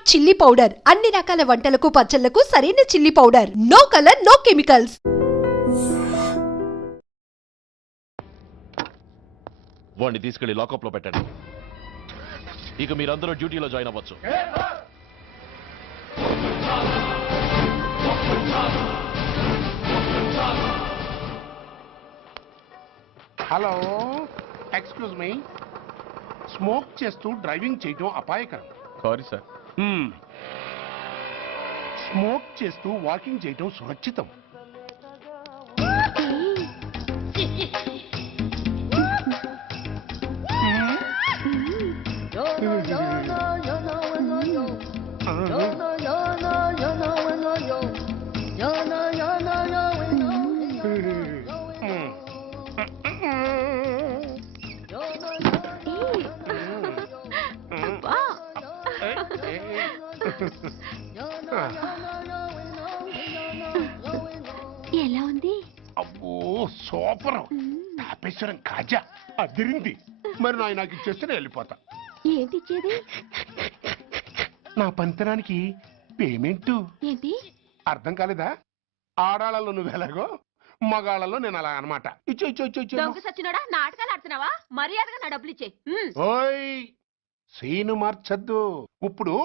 Star chilli powder అన్ని రకాల వంటలకు పచ్చళ్లకు సరైన chilli powder. No colour no chemicals. వాడిని తీసుకెళ్లి లాకప్ లో పెట్టండి. ఇక మీరందరూ డ్యూటీలో జాయిన్ అవ్వచ్చు. Hello, excuse me. స్మోక్ చేస్తూ డ్రైవింగ్ చేయటం అపాయకరం. Sorry sir. స్మోక్ చేస్తూ వాకింగ్ చేయటం సురక్షితం. ఎలా ఉంది? అబ్బో సూపర్. తాపేశ్వరం కాజా అదిరింది. మరి నాకు ఇచ్చేస్తే వెళ్ళిపోతా. ఏంటి ఇచ్చేది? నా పంతనానికి పేమెంట్. ఏంటి అర్థం కాలేదా? ఆడాళ్ళలో నువ్వు ఎలాగో, మగాళ్ళలో నేను అలా అనమాట. ఇచ్చో ఇచ్చో ఇచ్చో ఇచ్చో. దొంగ సచ్చినోడా, నాటకాలు ఆడుతున్నావా? మర్యాదగా నా డబ్బులు ఇచ్చే. ఓయ్ సీను మార్చద్దు. ఇప్పుడు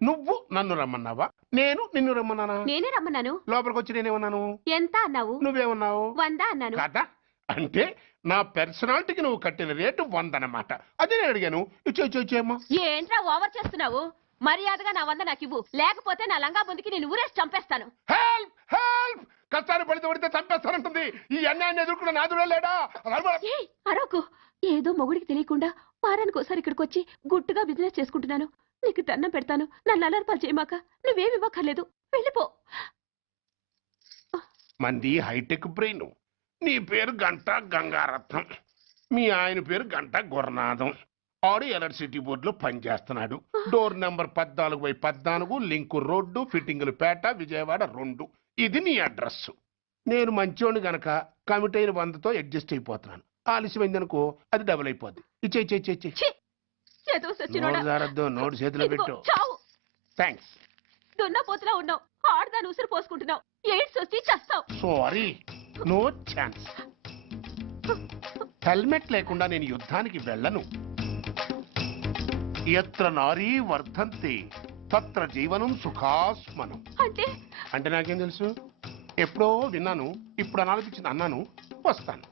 నువ్వు నన్ను రమ్మన్నావా, నేను నిన్ను రమ్మన్నానా? నేనే రమ్మన్నాను. లోపలికి వచ్చి నేనేమన్నాను? ఎంత అన్నావు? నువ్వేమన్నావు? 100 అన్నాను. కదా, అంటే నా పర్సనాలిటీకి నువ్వు కట్టిన రేటు 100 అన్నమాట. అదే నేను అడిగాను. ఇచ్చో ఇచ్చో ఇచ్చేమ్మా. ఏంట్రా ఓవర్ చేస్తున్నావు? మర్యాదగా నా 100 నాకు ఇవ్వు, లేకపోతే నా లంగా బొందికి నేను ఊరేసి చంపేస్తాను. Help help. కష్టాన్ని పడితే చంపేస్తానంటుంది. ఈ అన్యాయాన్ని ఎదుర్కొన్న నాదుడే లేడా? అరవకు. ఏదో మొగుడికి తెలియకుండా వారానికి ఒకసారి ఇక్కడికి వచ్చి గుట్టుగా బిజినెస్ చేసుకుంటున్నాను. నీకు దండం పెడతాను, నన్ను అలర్పాలు చేయమాక. నువ్వేమి ఇవ్వక్కర్లేదు, వెళ్ళిపో. మంది హైటెక్ బ్రెయిన్. నీ పేరు గంట గంగారత్నం, మీ ఆయన పేరు గంట గురనాథం. ఆడు ఎలక్ట్రిసిటీ బోర్డులో పనిచేస్తున్నాడు. డోర్ నెంబర్ 14/14, లింకు రోడ్డు, ఫిట్టింగులు పేట, విజయవాడ 2. ఇది నీ అడ్రస్. నేను మంచోని గనక కమిట్ అయిన 100తో అడ్జస్ట్ అయిపోతున్నాను. ఆలస్యమైందనుకో అది డబుల్ అయిపోద్ది. ఇచ్చే నోటు చేతిలో పెట్టు. థ్యాంక్స్. దున్నపోతులా ఉన్నావు, ఆడదాని ఉసురు పోసుకుంటున్నావు. ఎయిడ్స్ వచ్చి చస్తావు. Sorry, no chance. హెల్మెట్ లేకుండా నేను యుద్ధానికి వెళ్ళను. ఎత్ర నారీ వర్ధంతి తత్ర జీవనం సుఖాస్మనం. అంటే నాకేం తెలుసు? ఎప్పుడో విన్నాను, ఇప్పుడు అనాలనిపించింది అన్నాను. వస్తాను.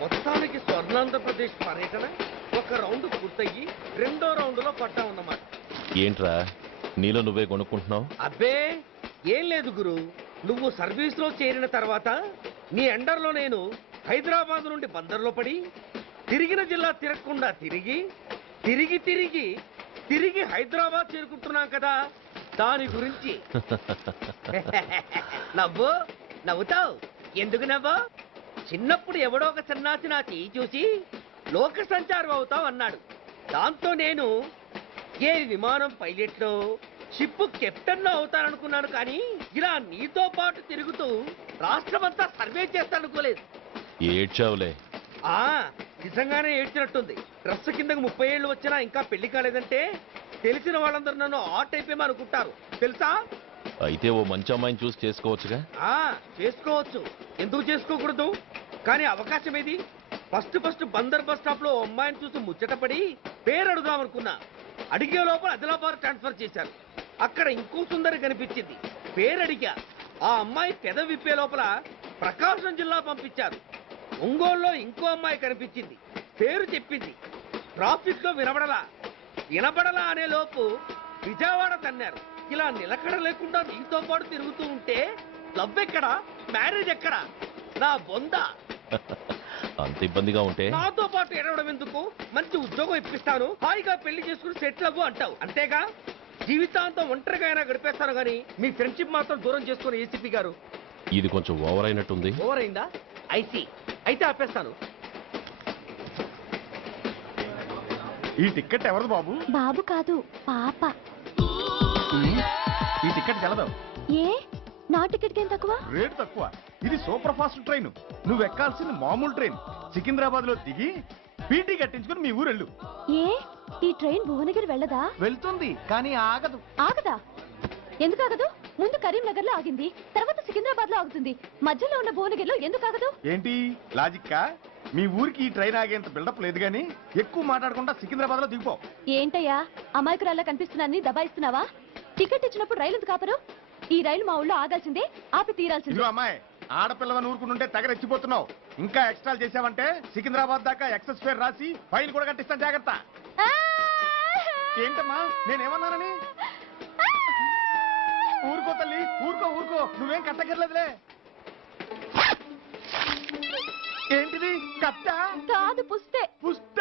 మొత్తానికి స్వర్ణాంధ్రప్రదేశ్ పర్యటన ఒక రౌండ్ పూర్తయ్యి 2వ రౌండ్ లో పట్టామన్నమాట. ఏంట్రా నీలో నువ్వే కొనుక్కుంటున్నావు? అబ్బే ఏం లేదు గురు. నువ్వు సర్వీస్ లో చేరిన తర్వాత నీ అండర్లో నేను హైదరాబాద్ నుండి బందర్లో పడి తిరిగిన జిల్లా తిరగకుండా తిరిగి తిరిగి తిరిగి తిరిగి హైదరాబాద్ చేరుకుంటున్నాం కదా, దాని గురించి. నవ్వుతావు ఎందుకు నవ్వు? చిన్నప్పుడు ఎవడో ఒక సన్నాసి నా చేయి చూసి లోక సంచారం అవుతావు అన్నాడు. దాంతో నేను ఏ విమానం పైలట్లో, షిప్ కెప్టెన్ అవుతాననుకున్నాను. కానీ ఇలా నీతో పాటు తిరుగుతూ రాష్ట్రమంతా సర్వే చేస్తానుకోలేదు. ఏడ్చావులే. నిజంగానే ఏడ్చినట్టుంది. డ్రెస్ కిందకు 30 ఏళ్ళు వచ్చినా ఇంకా పెళ్లి కాలేదంటే తెలిసిన వాళ్ళందరూ నన్ను ఆ టైపేమో అనుకుంటారు తెలుసా? అయితే ఓ మంచి అమ్మాయిని చూసి చేసుకోవచ్చుగా. చేసుకోవచ్చు, ఎందుకు చేసుకోకూడదు? కానీ అవకాశం ఏది? ఫస్ట్ బందర్ బస్ స్టాప్ లో అమ్మాయిని చూసి ముచ్చటపడి పేరు అడుగుదామనుకున్నా. అడిగే లోపల ఆదిలాబాద్ ట్రాన్స్ఫర్ చేశారు. అక్కడ ఇంకో సుందరి కనిపించింది. పేరు అడిగా. ఆ అమ్మాయి పెద విప్పే లోపల ప్రకాశం జిల్లా పంపించారు. ఒంగోలులో ఇంకో అమ్మాయి కనిపించింది. పేరు చెప్పింది. ట్రాఫిక్ లో వినబడలా అనే లోపు విజయవాడ తన్నారు. ఇలా నిలకడ లేకుండా నీతో పాటు తిరుగుతూ ఉంటే లవ్ ఎక్కడా, మ్యారేజ్ ఎక్కడా? నా బొంద. అంత ఇబ్బందిగా ఉంటే నాతో పాటు ఎడవడం ఎందుకు? మంచి ఉద్యోగం ఇప్పిస్తాను, హాయిగా పెళ్లి చేసుకుని సెటిల్ అవ్వు అంటావు అంతేగా. జీవితాంతం ఒంటరిగా అయినా గడిపేస్తాను గానీ మీ ఫ్రెండ్షిప్ మాత్రం దూరం చేసుకుని ఏసీపీ గారు. ఇది కొంచెం ఓవర్ అయినట్టుంది. ఓవర్ అయిందా? ఐసీ. అయితే ఆపేస్తాను. ఈ టికెట్ ఎవరు బాబు? బాబు కాదు, పాప. ఈ టికెట్ గలదు. ఏ నా టికెట్ ఏం తక్కువ? రేటు తక్కువ. ఇది సూపర్ ఫాస్ట్ ట్రైన్. నువ్వు ఎక్కాల్సింది మామూలు ట్రైన్. సికింద్రాబాద్ లో దిగి పీటీ కట్టించుకుని మీ ఊరెళ్ళు. ఏ ఈ ట్రైన్ భువనగిరి వెళ్ళదా? వెళ్తుంది కానీ ఆగదు. ఆగదా? ఎందుకు ఆగదు? ముందు కరీంనగర్ లో ఆగింది, తర్వాత సికింద్రాబాద్ లో ఆగుతుంది. మధ్యలో ఉన్న భువనగిరిలో ఎందుకు ఆగదు? ఏంటి లాజిక్కా? మీ ఊరికి ఈ ట్రైన్ ఆగేంత బిల్డప్ లేదు గానీ ఎక్కువ మాట్లాడకుండా సికింద్రాబాద్ లో దిగిపో. ఏంటయ్యా అమాయకురాల్లా కనిపిస్తున్నానని దబాయిస్తున్నావా? టికెట్ ఇచ్చినప్పుడు రైలు ఎందుకు ఆపరు? ఈ రైలు మా ఊళ్ళో ఆగాల్సిందే, ఆపి తీరాల్సిందే. ఇదిగో అమ్మాయి, ఆడపిల్లవని ఊరుకుంటుంటే తెగరెచ్చిపోతున్నావు. ఇంకా ఎక్స్ట్రాలు చేసావంటే సికింద్రాబాద్ దాకా ఎక్సెస్ ఫేర్ రాసి ఫైన్ కూడా కట్టిస్తాను, జాగ్రత్త. ఏంటమ్మా నేనేమన్నానని? ఊరుకో తల్లి, ఊరుకో ఊరుకో, నువ్వేం కట్టగర్లేదులే. ఏంటిది కట్ట? కాదు పుస్తే. పుష్ట?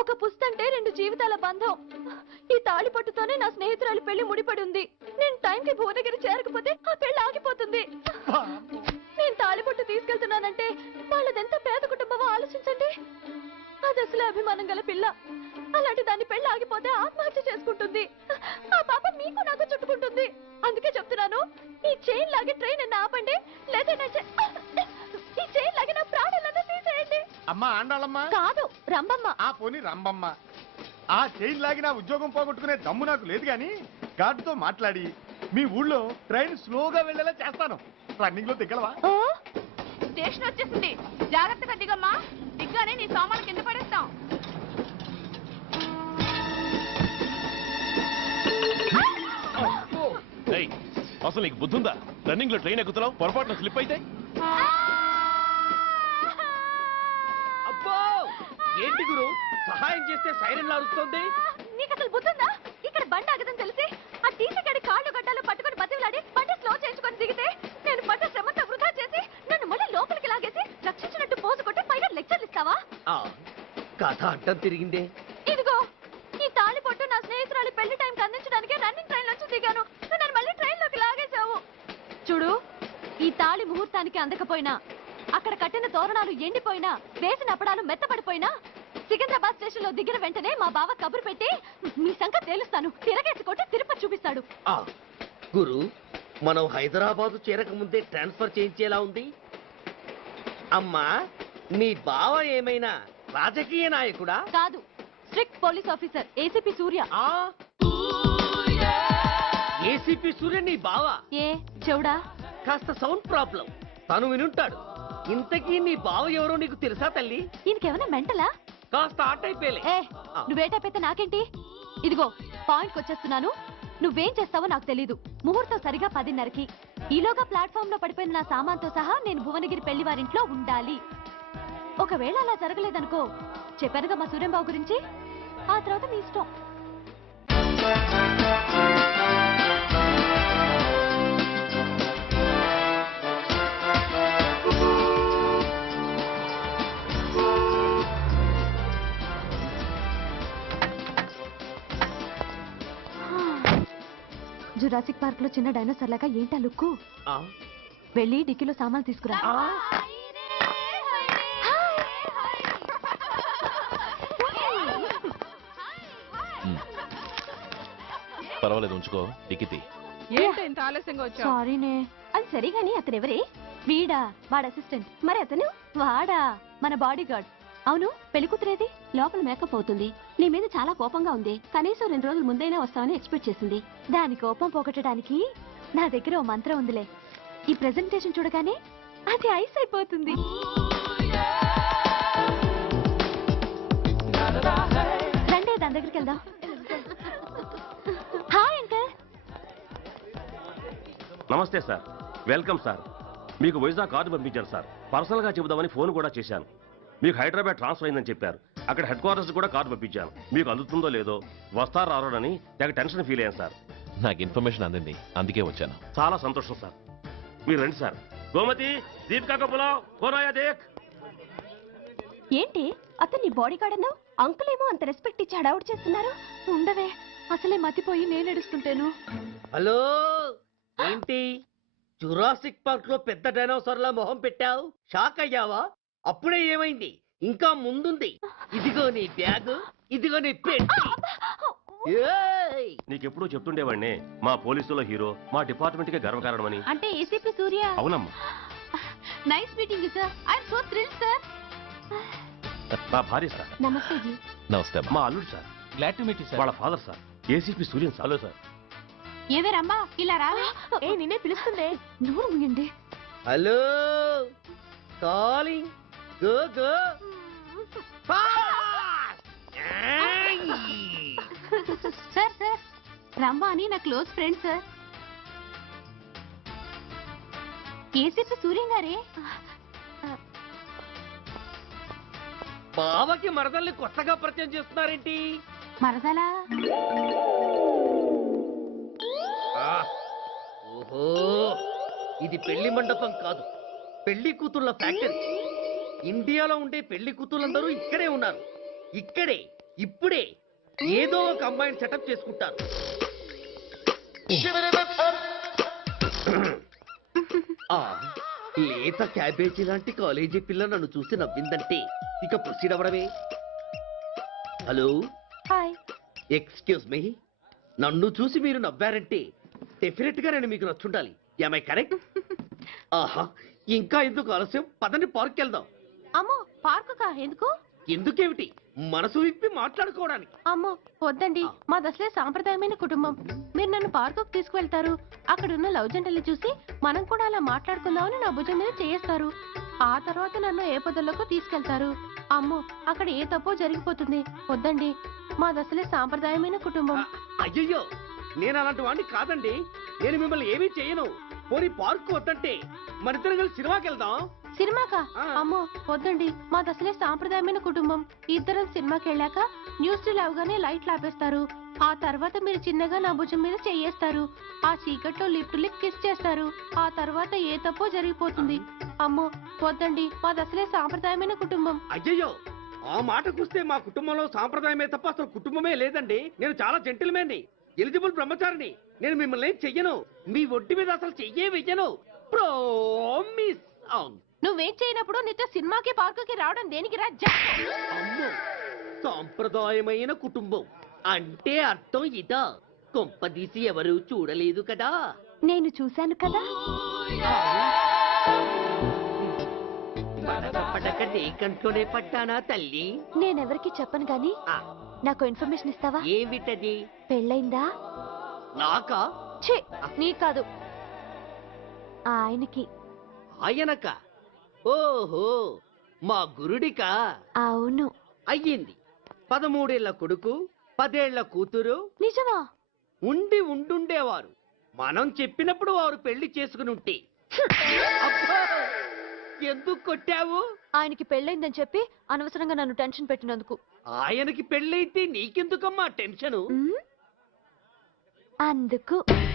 ఒక పుస్తంటే 2 జీవితాల బంధం. ఈ తాళి పట్టుతోనే నా స్నేహితురాలి పెళ్లి ముడిపడి ఉంది. నేను టైంకి భువనగిరి చేరకపోతే ఆ పెళ్లి ఆగిపోతుంది. నేను తాళిబొట్టు తీసుకెళ్తున్నానంటే వాళ్ళదెంత పేద కుటుంబమో ఆలోచించండి. అది అసలు అభిమానం గల పిల్ల. అలాంటి దాని పెళ్లి ఆగిపోతే ఆత్మహత్య చేసుకుంటుంది. ఆ పాప మీకు నాకు చుట్టుకుంటుంది. అందుకే చెప్తున్నాను, ఈ చైన్ లాగే ట్రైన్ అన్న ఆపండి, లేదా ఈ చైన్ లాగే నా ప్రాణాలన్నా తీసేయండి. అమ్మా ఆండాళ్ళమ్మ కాదు రంబమ్మ. ఆ పోని రంబమ్మ. ఆ చైన్ లాగి నా ఉద్యోగం పోగొట్టుకునే దమ్ము నాకు లేదు గాని గార్డుతో మాట్లాడి మీ ఊళ్ళో ట్రైన్ స్లోగా వెళ్ళేలా చేస్తాను. రన్నింగ్ లో దిగలవా? స్టేషన్ వచ్చేసింది, జాగ్రత్తగా దిగమ్మా. దిగ్గానే నీ సామాన్లు కింద పడేస్తాం. ఏయ్, అసలు నీకు బుద్ధుందా? రన్నింగ్ లో ట్రైన్ ఎక్కుతున్నావు, పొరపాటున స్లిప్ అయితే? అబ్బో ఏంటి గురు, సహాయం చేస్తే సైరన్ లారుస్తుంది. నీకు అసలు బుద్ధుందా? ఇక్కడ బండి ఆగదని తెలిసి ఆ టీసీ గడి కాళ్ళు గడ్డాలు పట్టుకొని బతిలాడి బండి స్లో చేయించుకొని దిగితే నేను పడ్డ శ్రమంతా వృధా చేసి నన్ను మళ్ళీ లోపలికి లాగేసి రక్షించినట్టు పోజు కొట్టి పైగా లెక్చర్లు ఇస్తావా? కథ అడ్డం తిరిగిందే. ఇదిగో ఈ తాళి పొట్టు నా స్నేహితురాలి పెళ్లి టైంకి అందించడానికి రన్నింగ్ ట్రైన్ నుంచి దిగాను. నన్ను మళ్ళీ ట్రైన్ లోకి లాగేశావు. చూడు, ఈ తాళి ముహూర్తానికి అందకపోయినా, అక్కడ కట్టిన తోరణాలు ఎండిపోయినా, వేసిన అప్పడాలు మెత్తపడిపోయినా, సికింద్రాబాద్ స్టేషన్ లో దిగిన వెంటనే మా బావ కబురు పెట్టి మీ సంగతి తేలుస్తాను, తిరగేసి కొట్టి తిరుపతి చూపిస్తాడు. గురు, మనం హైదరాబాద్ చేరక ముందే ట్రాన్స్ఫర్ చేయించేలా ఉంది. అమ్మా, నీ బావ ఏమైనా రాజకీయ నాయకుడా? కాదు, స్ట్రిక్ట్ పోలీస్ ఆఫీసర్, ఏసీపీ సూర్య. ఏసీపీ సూర్య నీ బావ? ఏ చెవుడా? కాస్త సౌండ్ ప్రాబ్లం, తను వినుంటాడు. ఇంతకీ నీ బావ ఎవరో నీకు తెలుసా తల్లి? ఈయనకేమైనా మెంటలా? కాస్త ఆటైపోయలే. ఏ నువ్వేటైపోతే నాకేంటి? ఇదిగో పాయింట్కి వచ్చేస్తున్నాను. నువ్వేం చేస్తావో నాకు తెలీదు. ముహూర్తం సరిగా 10:30కి. ఈలోగా ప్లాట్ఫామ్ లో పడిపోయిన నా సామాన్తో సహా నేను భువనగిరి పెళ్లి వారింట్లో ఉండాలి. ఒకవేళ అలా జరగలేదనుకో, చెప్పానుగా మా సూర్యంబాబు గురించి, ఆ తర్వాత మీ ఇష్టం. జురాసిక్ పార్క్ లో చిన్న డైనోసార్ లాగా ఏంటా లుక్కు? వెళ్ళి డిక్కీలో సామాన్లు తీసుకురా. పర్వాలేదు, ఉంచుకో. టికితి ఏంటో ఇంత ఆలస్యంగా వచ్చావు? సారీనే. అది సరిగాని అతను ఎవరే? వీడా, వాడు అసిస్టెంట్. మరి అతను? వాడా, మన బాడీ గార్డ్. అవును, పెళ్లి కూతురేది? లోపల మేకప్ అవుతుంది. నీ మీద చాలా కోపంగా ఉంది. కనీసం 2 రోజుల ముందైనా వస్తావని ఎక్స్పెక్ట్ చేసింది. దాని కోపం పోగొట్టడానికి నా దగ్గర ఓ మంత్రం ఉందిలే. ఈ ప్రెజెంటేషన్ చూడగానే అది ఐస్ అయిపోతుంది. రండి, దాని దగ్గరికి వెళ్దాం. Hi uncle. నమస్తే సార్, వెల్కమ్ సార్. మీకు వైజాగ్ కార్డు పంపించారు సార్. పర్సనల్గా చెబుదామని ఫోన్ కూడా చేశాను. మీకు హైదరాబాద్ ట్రాన్స్ఫర్ అయిందని చెప్పారు. అక్కడ హెడ్ క్వార్టర్స్ కూడా కార్డు పంపించాను. మీకు అందుతుందో లేదో, వస్తారో రారోనని తెగ టెన్షన్ ఫీల్ అయ్యాను సార్. నాకు ఇన్ఫర్మేషన్ అందింది, అందుకే వచ్చాను. చాలా సంతోషం సార్. మీరు రండి సార్. గోమతి, దీపికా కపులావ్, కోరాయా దేక్. ఏంటి అతన్ని బాడీ గార్డ్ అన్నావు? అంకుల్ ఏమో అంత రెస్పెక్ట్ ఇచ్చి హడావుడు చేస్తున్నారు. ఉండవే, అసలే మతిపోయి నేను ఎడుస్తుంటాను. హలో, ఏంటి జురాసిక్ పార్క్ లో పెద్ద డైనోసార్ లా మొహం పెట్టావు? షాక్ అయ్యావా? అప్పుడే ఏమైంది? ఇంకా ముందుంది. ఇదిగో నీ బ్యాగ్, ఇదిగో నీ పెట్టి. ఏయ్! నీకెప్పుడూ చెప్తుండేవాడిని మా పోలీసులో హీరో మా డిపార్ట్మెంట్కే గర్వకారణమని. అంటే ఏసీపీ సూర్య. అవునమ్మా. Nice meeting sir. I'm so thrilled sir. మా భార్య సార్. నమస్తే జీ. నమస్తే మా అల్లుడు sir. Glad to meet you వాళ్ళ father sir. ACP Suryan sir. Hello sir. ఏవేరమ్మా ఇలా రావే. ఏ నిన్నే పిలుస్తుందే. నోరు ముయండి. Hello calling go go sir sir రమ్మ అని నా close friend sir. ACP Suryam గారే. బావకి మరదల్ని కొత్తగా పరిచయం చేస్తున్నారేంటి? మరదలా? ఓహో, ఇది పెళ్లి మండపం కాదు, పెళ్లి కూతుళ్ళ ఫ్యాక్టరీ. ఇండియాలో ఉండే పెళ్లి కూతుళ్ళందరూ ఇక్కడే ఉన్నారు. ఇక్కడే ఇప్పుడే ఏదో ఒక అమ్మాయిని సెటప్ చేసుకుంటారు. ఆ, లేత క్యాబేజీ లాంటి కాలేజీ పిల్ల నన్ను చూసి నవ్విందంటే ఇక ప్రొసీడ్ అవ్వడమే. Hello, hi. ఎక్స్క్యూజ్ మీ, నన్ను చూసి మీరు నవ్వారంటే డెఫినెట్ గా నేను మీకు నచ్చుండాలి. Am I correct? ఆహా, ఇంకా ఎందుకు ఆలస్యం, పదండి పార్క్ వెళ్దాం. అమ్మో పార్కు కా? ఎందుకు? ఎందుకేమిటి, మనసు విప్పి మాట్లాడుకోవడానికి. అమ్మో వద్దండి, మాది అసలే సాంప్రదాయమైన కుటుంబం. మీరు నన్ను పార్కుకు తీసుకువెళ్తారు, అక్కడ ఉన్న లవ్ జంటలు చూసి మనం కూడా అలా మాట్లాడుకుందామని నా భుజం మీద చేస్తారు. ఆ తర్వాత నన్ను ఏ పొదల్లోకి తీసుకెళ్తారు. అమ్మో అక్కడ ఏ తప్పో జరిగిపోతుంది. వద్దండి, మాది అసలే సాంప్రదాయమైన కుటుంబం. అయ్యయ్యో, నేను అలాంటి వాడిని కాదండి. నేను మిమ్మల్ని ఏమీ చేయను. పోనీ పార్క్ వద్దంటే మరిద్దరం కలిసి సినిమాకి వెళ్దాం. సినిమాకా? అమ్మో వద్దండి, మాది అసలే సాంప్రదాయమైన కుటుంబం. ఇద్దరం సినిమాకి వెళ్ళాక న్యూస్ అవగానే లైట్లు ఆపేస్తారు. ఆ తర్వాత మీరు చిన్నగా నా భుజం మీద చెయ్యేస్తారు. ఆ చీకట్లో లిప్ కిస్ చేస్తారు. ఆ తర్వాత ఏ తప్పో జరిగిపోతుంది. అమ్మో వద్దండి, మాది అసలే సాంప్రదాయమైన కుటుంబం. అయ్యయ్యో, ఆ మాటకొస్తే మా కుటుంబంలో సాంప్రదాయమే తప్ప అసలు కుటుంబమే లేదండి. నేను చాలా జెంటిల్మెన్ని, ఎలిజిబుల్ బ్రహ్మచారిని. నేను మిమ్మల్ని ఏం చెయ్యను. మీ ఒంటి మీద అసలు చెయ్యే వెయ్యను. ప్రామిస్. నువ్వేం చేయనప్పుడు నీతో సినిమాకి పార్కుకి రావడం దేనికి రా? అమ్మో, సాంప్రదాయమైన కుటుంబం అంటే అర్థం ఇదా? కొంపదీసి ఎవరు చూడలేదు కదా? నేను చూశాను కదా. పడక నీ కంట్లోనే పడ్డానా తల్లి? నేనెవరికి చెప్పను గాని ఆ, నాకు ఇన్ఫర్మేషన్ ఇస్తావా? ఏమిటది? పెళ్ళైందా? నాకా? ఛీ, నీ కాదు, ఆయనకి. ఆయనక? ఓహో, మా గురుడికా? అవును. అయ్యింది. 13 ఏళ్ల కొడుకు, 10 ఏళ్ల కూతురు నిజమా? ఉండుండేవారు. మనం చెప్పినప్పుడు వారు పెళ్లి చేసుకుని ఉంటే. అబ్బా! ఎందుకు కొట్టావు? ఆయనకి పెళ్ళైందని చెప్పి అనవసరంగా నన్ను టెన్షన్ పెట్టినందుకు. ఆయనకి పెళ్ళైతే నీకెందుకమ్మా టెన్షను? అందుకు